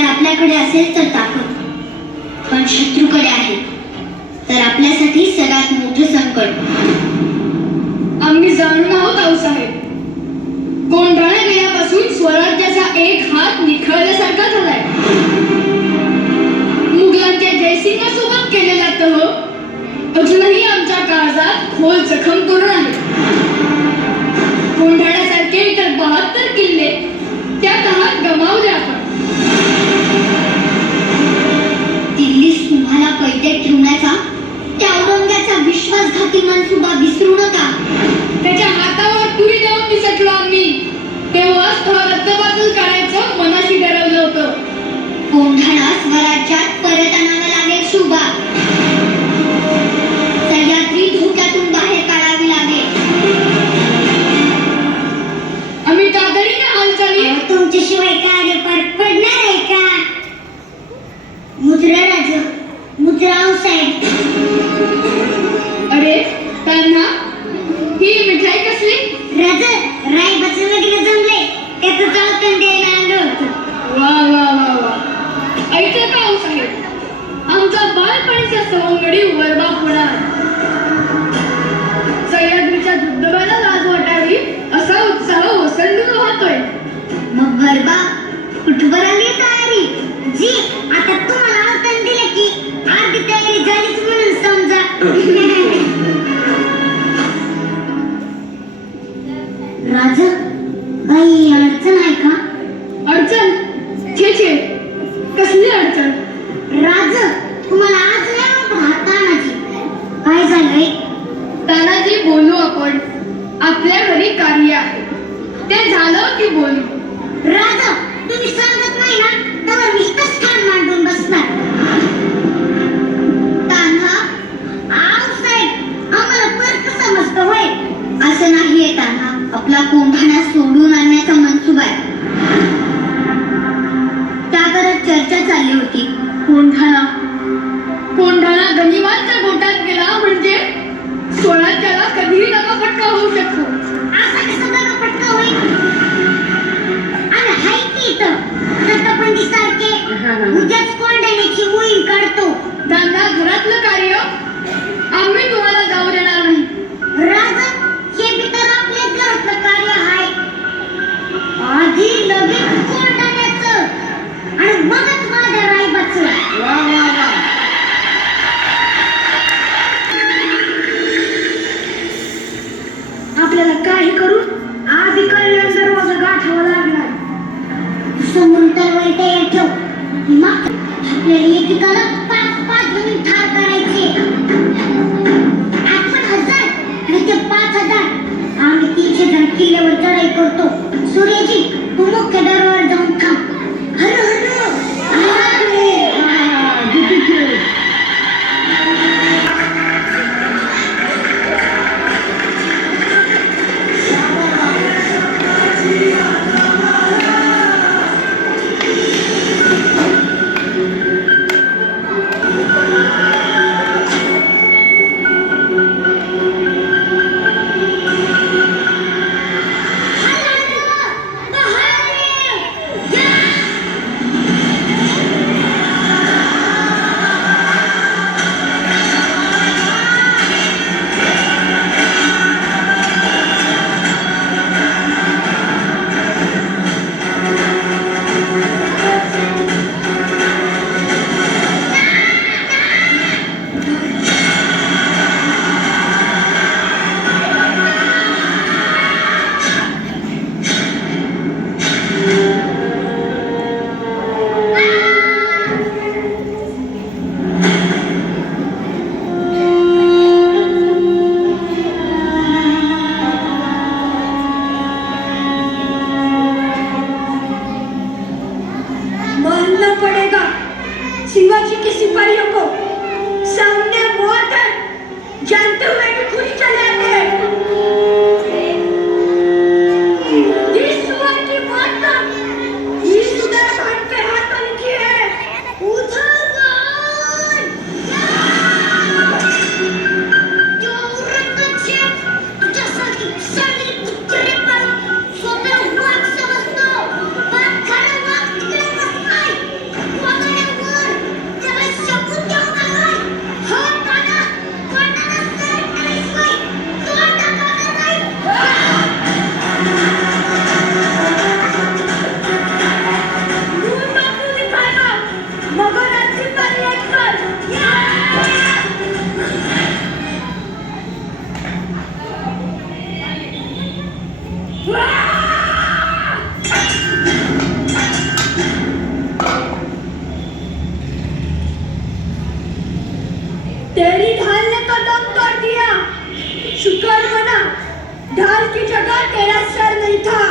आपल्याकडे असेल तर ताकद. पण शत्रूकडे आहे तर आपल्यासाठी सर्वात मोठं संकट. आम्ही जाणून आहोत आऊसाहेब गोंधळा गेल्यापासून स्वराज्याचा एक हात निखळल्यासारखा झालाय. मुघलांच्या जयसिंगासोबत केलेला तह अजूनही आमच्या काळजात खोल जखम करून आहे. विश्वासघाती मनसुबा विसरू नका. त्याच्या हातावर तुरी देऊन निसटलो आम्ही. तेव्हाच तो रक्तपातून करायचं मनाशी ठरवलं होतं. कोंढाणा स्वराज्यात परत आणावं लागेल शुभा. सह्याद्री धोक्यातून बाहेर काढावी लागेल. आम्ही तातडीने हालचाली तुमच्याशिवाय कार्य पार पडणार आहे का? मुद्रा राज मुद्राव साहेब. मग गरबा कुठवर आली तयारी? जी आता तुम्हाला आव्हान दिलं की अर्धी तयारी झालीच म्हणून समजा. राजा काही अडचण आहे का? अडचण? छे छे. कसली अडचण? राज तुम्हाला आज नाही वाटत ताणाची काय झालंय? तानाजी बोलू आपण. आपल्या घरी कार्य आहे. ते झालं की बोलू. राजा तुम्ही सांगत नाही ना? तर मी इथंच ठाण मांडून बसणार. तान्हा आव साहेब आम्हाला परत समजतं होय असं नाहीये तान्हा आपला कोंढाणा सोडून आणण्याचा मनसुबा आहे. त्या घरात चर्चा चालली होती. कोंढाणा? कोंढाणा गनिमांच्या गोटात হুজেজ किल्ल्यावर चढाई करतो सूर्यजी शिवाजी के सिपाहियों को तेरी ढाल ने तो दम तोड़ दिया. शुक्र मना ढाल की जगह तेरा सर नहीं था.